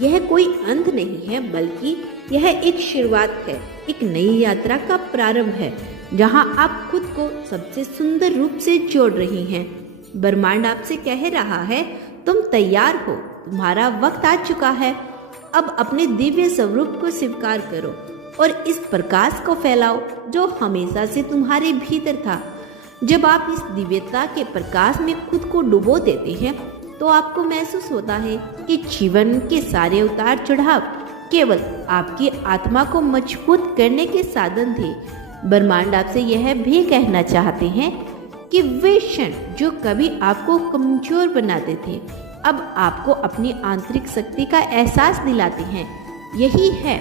यह कोई अंत नहीं है, बल्कि यह एक शुरुआत है, एक नई यात्रा का प्रारंभ है, जहां आप खुद को सबसे सुंदर रूप से जोड़ रही हैं। ब्रह्मांड आपसे कह रहा है, तुम तैयार हो, तुम्हारा वक्त आ चुका है। अब अपने दिव्य स्वरूप को स्वीकार करो और इस प्रकाश को फैलाओ जो हमेशा से तुम्हारे भीतर था। जब आप इस दिव्यता के प्रकाश में खुद को डुबो देते हैं, तो आपको महसूस होता है कि जीवन के सारे उतार चढ़ाव केवल आपकी आत्मा को मजबूत करने के साधन थे। ब्रह्मांड आपसे यह भी कहना चाहते हैं कि वे क्षण जो कभी आपको कमजोर बनाते थे, अब आपको अपनी आंतरिक शक्ति का एहसास दिलाते हैं। यही है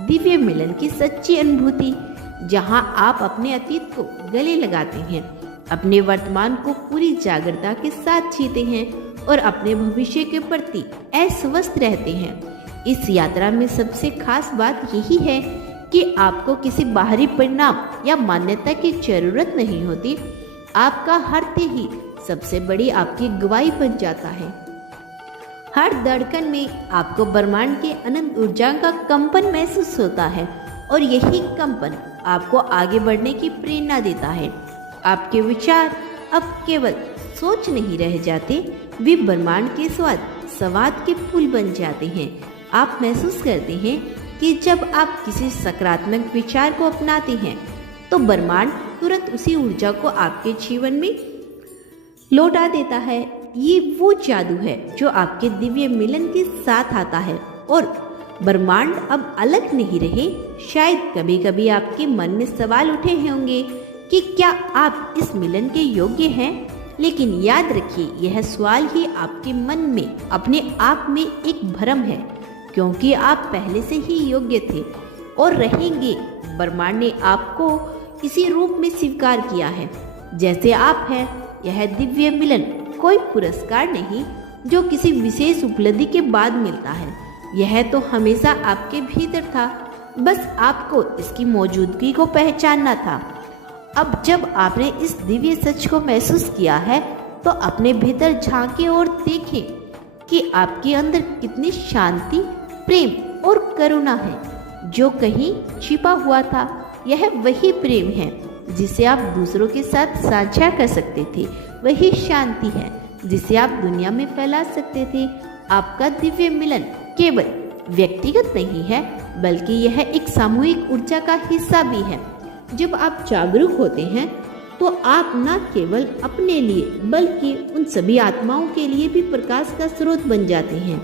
दिव्य मिलन की सच्ची अनुभूति, जहां आप अपने अतीत को गले लगाते हैं, अपने वर्तमान को पूरी जागरूकता के साथ जीते हैं और अपने भविष्य के प्रति अस्वस्थ रहते हैं। इस यात्रा में सबसे खास बात यही है कि आपको किसी बाहरी परिणाम या मान्यता की जरूरत नहीं होती। आपका हर ही सबसे बड़ी आपकी गवाही बन जाता है। हर धड़कन में आपको ब्रह्मांड के अनंत ऊर्जा का कंपन महसूस होता है और यही कंपन आपको आगे बढ़ने की प्रेरणा देता है। आपके विचार अब केवल सोच नहीं रह जाते, वे ब्रह्मांड के संवाद के पुल बन जाते हैं। आप महसूस करते हैं कि जब आप किसी सकारात्मक विचार को अपनाते हैं, तो ब्रह्मांड तुरंत उसी ऊर्जा को आपके जीवन में लौटा देता है। ये वो जादू है जो आपके दिव्य मिलन के साथ आता है और ब्रह्मांड अब अलग नहीं रहे। शायद कभी कभी आपके मन में सवाल उठे होंगे कि क्या आप इस मिलन के योग्य हैं, लेकिन याद रखिए, यह सवाल ही आपके मन में अपने आप में एक भ्रम है, क्योंकि आप पहले से ही योग्य थे और रहेंगे। ब्रह्मांड ने आपको इसी रूप में स्वीकार किया है जैसे आप हैं। यह दिव्य मिलन कोई पुरस्कार नहीं जो किसी विशेष उपलब्धि के बाद मिलता है, यह तो हमेशा आपके भीतर था, बस आपको इसकी मौजूदगी को पहचानना था। अब जब आपने इस दिव्य सच को महसूस किया है, तो अपने भीतर झांकें और देखें कि आपके अंदर कितनी शांति, प्रेम और करुणा है जो कहीं छिपा हुआ था। यह वही प्रेम है जिसे आप दूसरों के साथ साझा कर सकते थे, वही शांति है जिसे आप दुनिया में फैला सकते थे। आपका दिव्य मिलन केवल व्यक्तिगत नहीं है, बल्कि यह एक सामूहिक ऊर्जा का हिस्सा भी है। जब आप जागरूक होते हैं, तो आप न केवल अपने लिए बल्कि उन सभी आत्माओं के लिए भी प्रकाश का स्रोत बन जाते हैं